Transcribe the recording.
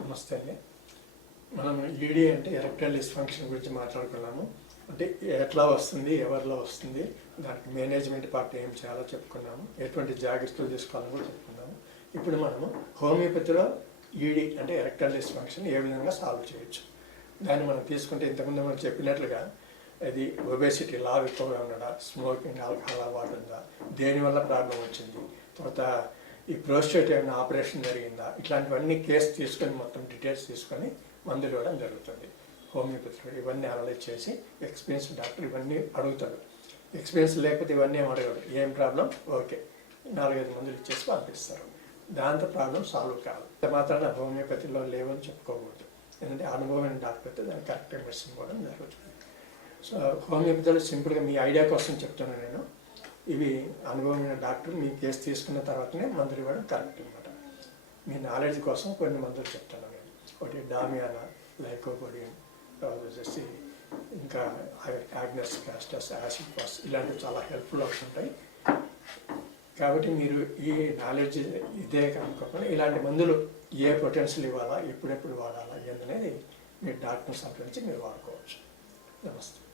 నమస్తే అండి. మనం ఈడీ అంటే ఎలక్ట్రల్ డిస్ఫంక్షన్ గురించి మాట్లాడుకున్నాము. అంటే ఎట్లా వస్తుంది ఎవరిలో వస్తుంది దానికి మేనేజ్మెంట్ పార్ట్ ఏం చేయాలో చెప్పుకున్నాము. ఎటువంటి జాగ్రత్తలు తీసుకోవాలని కూడా చెప్పుకున్నాము. ఇప్పుడు మనము హోమియోపతిలో ఈడీ అంటే ఎలక్ట్రల్ డిస్ఫంక్షన్ ఏ విధంగా సాల్వ్ చేయొచ్చు? దాన్ని మనం తీసుకుంటే ఇంతకుముందు మనం చెప్పినట్లుగా అది ఒబేసిటీ లావ్ ఎక్కువగా ఉండడా స్మోకింగ్ ఆల్కహాల్ అలవాటు ఉందా దేనివల్ల ప్రాబ్లం వచ్చింది తర్వాత ఈ ప్రోస్టేట్ ఏమైనా ఆపరేషన్ జరిగిందా? ఇట్లాంటివన్నీ కేసు తీసుకొని మొత్తం డీటెయిల్స్ తీసుకొని మందులు ఇవ్వడం జరుగుతుంది. హోమియోపతి ఇవన్నీ అనలైజ్ చేసి ఎక్స్పీరియన్స్ డాక్టర్ ఇవన్నీ అడుగుతాడు. ఎక్స్పీరియన్స్ లేకపోతే ఇవన్నీ ఏం అడగడు. ఏం ప్రాబ్లం ఓకే నాలుగైదు మందులు ఇచ్చేసి పంపిస్తారు. దాంతో ప్రాబ్లం సాల్వ్ కాదు. ఇంత మాత్రాన హోమియోపతిలో లేవని చెప్పుకోకూడదు. ఎందుకంటే అనుభవమైన డాక్టర్ అయితే దానికి కరెక్ట్గా మెడిసిన్ ఇవ్వడం జరుగుతుంది. సో హోమియోపతిలో సింపుల్గా మీ ఐడియా కోసం చెప్తున్నాను నేను. ఇవి అనుభవమైన డాక్టర్ మీ కేసు తీసుకున్న తర్వాతనే మందులు ఇవ్వడం కరెక్ట్ అనమాట మీ నాలెడ్జ్ కోసం కొన్ని మందులు చెప్తాను నేను. ఒకటి డామియానా లైకోపోడియం తర్వాత వచ్చేసి ఇంకా యాగ్నస్ క్యాస్టస్ యాసిడ్ పాస్ ఇలాంటివి చాలా హెల్ప్ఫుల్ అవుతుంటాయి కాబట్టి మీరు ఈ నాలెడ్జ్ ఇదే కనుక్కోకుండా ఇలాంటి మందులు ఏ పొటెన్షియల్ ఇవ్వాలా ఎప్పుడెప్పుడు వాడాలా అనేది మీరు డాక్టర్ సంప్రదించి మీరు వాడుకోవచ్చు. నమస్తే.